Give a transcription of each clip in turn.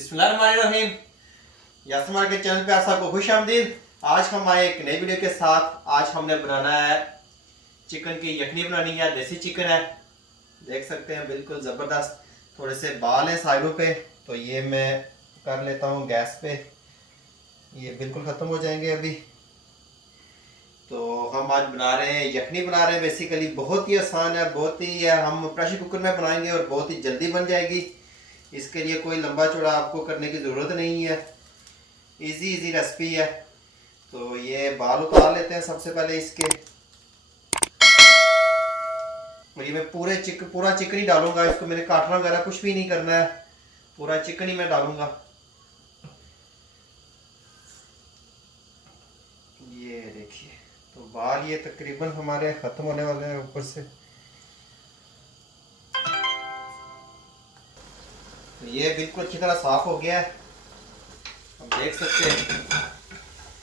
बिस्मिल्लाहिर्रहमानिर्रहीम। यासमार के चैनल पे आप सबको खुश आमदीद। आज हम आए एक नई वीडियो के साथ। आज हमने बनाना है चिकन की यखनी बनानी है। देसी चिकन है, देख सकते हैं बिल्कुल ज़बरदस्त। थोड़े से बाल हैं साइडों पे, तो ये मैं कर लेता हूँ गैस पे। ये बिल्कुल ख़त्म हो जाएंगे अभी। तो हम आज बना रहे हैं यखनी बना रहे हैं। बेसिकली बहुत ही आसान है, बहुत ही है। हम प्रेशर कुकर में बनाएंगे और बहुत ही जल्दी बन जाएगी। इसके लिए कोई लंबा चौड़ा आपको करने की ज़रूरत नहीं है, इजी रेसिपी है। तो ये बाल उतार लेते हैं सबसे पहले इसके। और ये मैं पूरा चिकन ही डालूंगा। इसको मैंने काटना वगैरह कुछ भी नहीं करना है, पूरा चिकन ही मैं डालूंगा। ये देखिए, तो बाल ये तकरीबन हमारे ख़त्म होने वाले हैं ऊपर से। तो ये बिल्कुल अच्छी तरह साफ़ हो गया है, हम देख सकते हैं।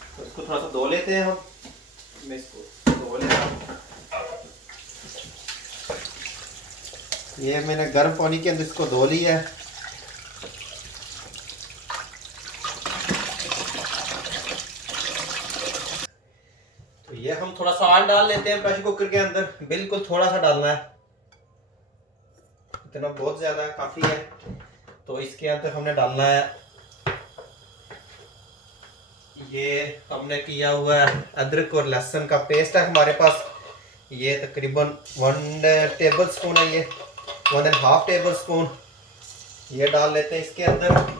तो इसको थोड़ा सा धो लेते हैं हम। मैं इसको धो लेता हूँ। ये मैंने गर्म पानी के अंदर इसको धो लिया है। तो ये हम थोड़ा सा ऑयल डाल लेते हैं प्रेशर कुकर के अंदर। बिल्कुल थोड़ा सा डालना है, इतना बहुत ज़्यादा है, काफ़ी है। तो इसके अंदर हमने डालना है, ये हमने किया हुआ है अदरक और लहसुन का पेस्ट है हमारे पास। ये तकरीबन 1 टेबल स्पून है, ये 1.5 टेबल स्पून ये डाल लेते हैं इसके अंदर।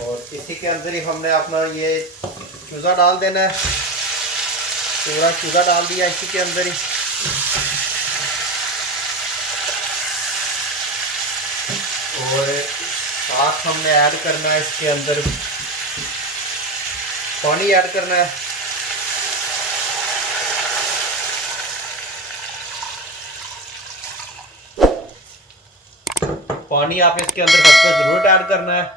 और इसी के अंदर ही हमने अपना ये चूज़ा डाल देना है। पूरा चूज़ा डाल दिया इसी के अंदर ही। और साथ हमने ऐड करना है इसके अंदर पानी ऐड करना है। पानी आपने इसके अंदर सबको ज़रूर ऐड करना है।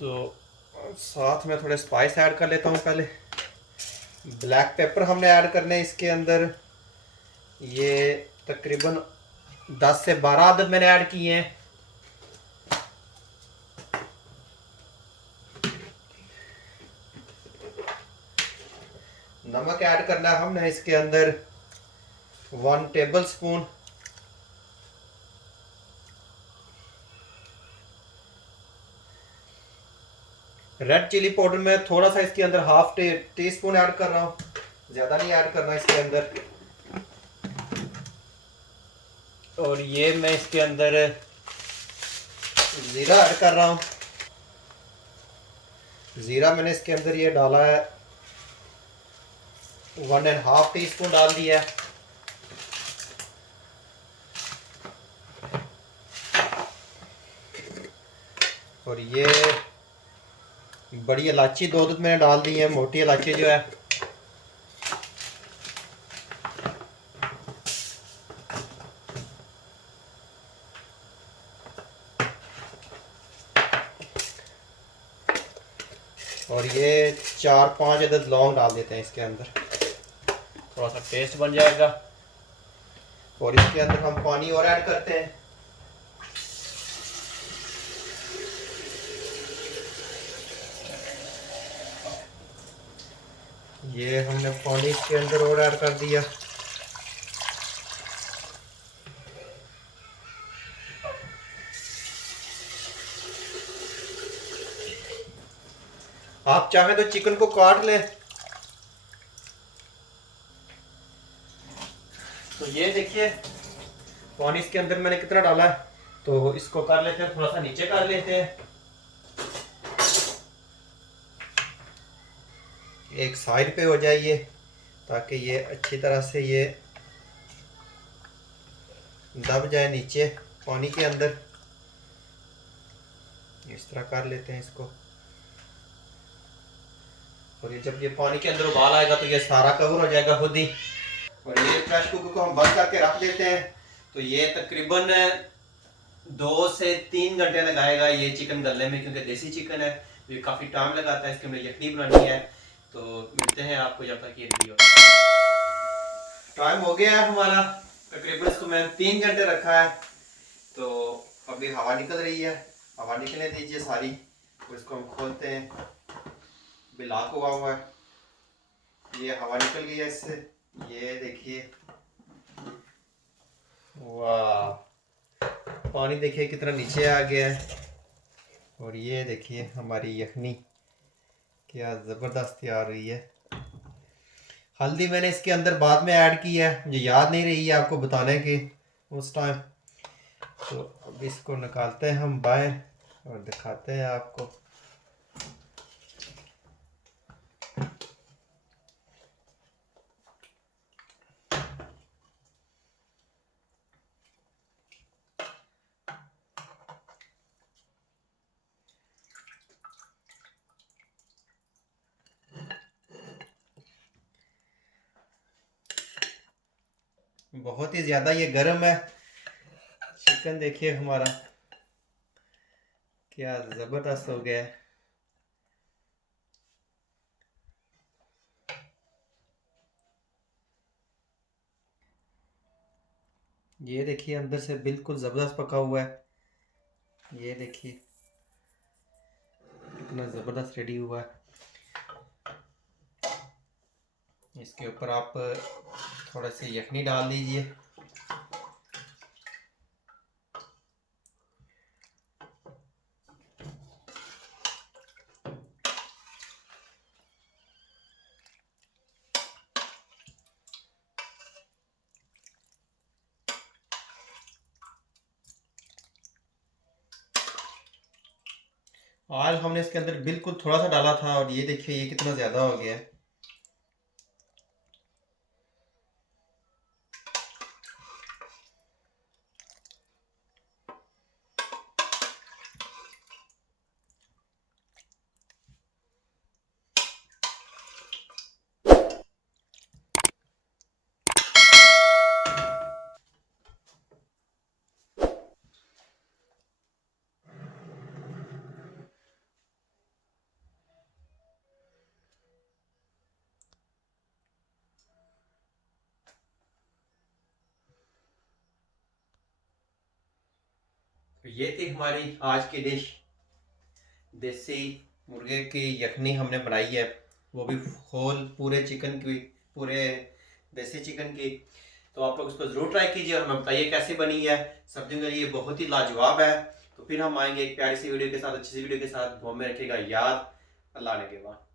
तो साथ में थोड़े स्पाइस ऐड कर लेता हूँ पहले। ब्लैक पेपर हमने ऐड करने हैं इसके अंदर। ये तकरीबन 10 से 12 अदद मैंने ऐड किए हैं। नमक ऐड करना है हमने इसके अंदर 1 tablespoon. Red chilli powder में थोड़ा सा इसके अंदर हाफ टी स्पून ऐड कर रहा हूँ, ज़्यादा नहीं ऐड करना इसके अंदर। और ये मैं इसके अंदर ज़ीरा ऐड कर रहा हूँ। ज़ीरा मैंने इसके अंदर ये डाला है, 1.5 टी स्पून डाल दिया है। और ये बड़ी इलायची 2 अदद मैंने डाल दी है, मोटी इलायची जो है। और ये 4-5 अदद लौंग डाल देते हैं इसके अंदर, थोड़ा सा टेस्ट बन जाएगा। और इसके अंदर हम पानी और ऐड करते हैं। ये हमने पानी इसके अंदर और ऐड कर दिया। आप चाहें तो चिकन को काट लें। तो ये देखिए पानी इसके अंदर मैंने कितना डाला है। तो इसको कर लेते हैं, थोड़ा सा नीचे कर लेते हैं। एक साइड पे हो जाइए ताकि ये अच्छी तरह से ये दब जाए नीचे पानी के अंदर। इस तरह कर लेते हैं इसको। और ये जब ये पानी के अंदर उबाल आएगा तो ये सारा कवर हो जाएगा खुद ही। और ये प्रेशर कुकर को हम बंद करके रख देते हैं। तो ये तकरीबन 2 से 3 घंटे लगाएगा ये चिकन गलने में, क्योंकि देसी चिकन है, ये काफ़ी टाइम लगाता है। इसके में यखनी बनानी है, तो मिलते हैं आपको जब तक ये रेडी हो। टाइम हो गया है हमारा, तकरीबन इसको मैंने 3 घंटे रखा है। तो अभी हवा निकल रही है, हवा निकलने दीजिए सारी, और इसको हम खोलते हैं। बिलाक हुआ हुआ है, ये हवा निकल गई है इससे, ये देखिए, वाह, पानी देखिए कितना नीचे आ गया है। और ये देखिए हमारी यखनी क्या ज़बरदस्त तैयार हुई है। हल्दी मैंने इसके अंदर बाद में ऐड की है, मुझे याद नहीं रही है आपको बताने के उस टाइम। तो अब इसको निकालते हैं हम बाहर और दिखाते हैं आपको। बहुत ही ज़्यादा ये गर्म है चिकन, देखिए हमारा क्या ज़बरदस्त हो गया है। ये देखिए अंदर से बिल्कुल ज़बरदस्त पका हुआ है, ये देखिए कितना ज़बरदस्त रेडी हुआ है। इसके ऊपर आप थोड़ा सी यखनी डाल दीजिए। ऑयल हमने इसके अंदर बिल्कुल थोड़ा सा डाला था, और ये देखिए ये कितना ज़्यादा हो गया है। तो ये थी हमारी आज की डिश, देसी मुर्गे की यखनी हमने बनाई है, वो भी होल पूरे चिकन की, पूरे देसी चिकन की। तो आप लोग इसको ज़रूर ट्राई कीजिए और हमें बताइए कैसी बनी है। सब्जियों के लिए बहुत ही लाजवाब है। तो फिर हम आएंगे एक प्यारी सी वीडियो के साथ, अच्छी सी वीडियो के साथ। दुआ में रखिएगा याद। अल्लाह ने के बाद।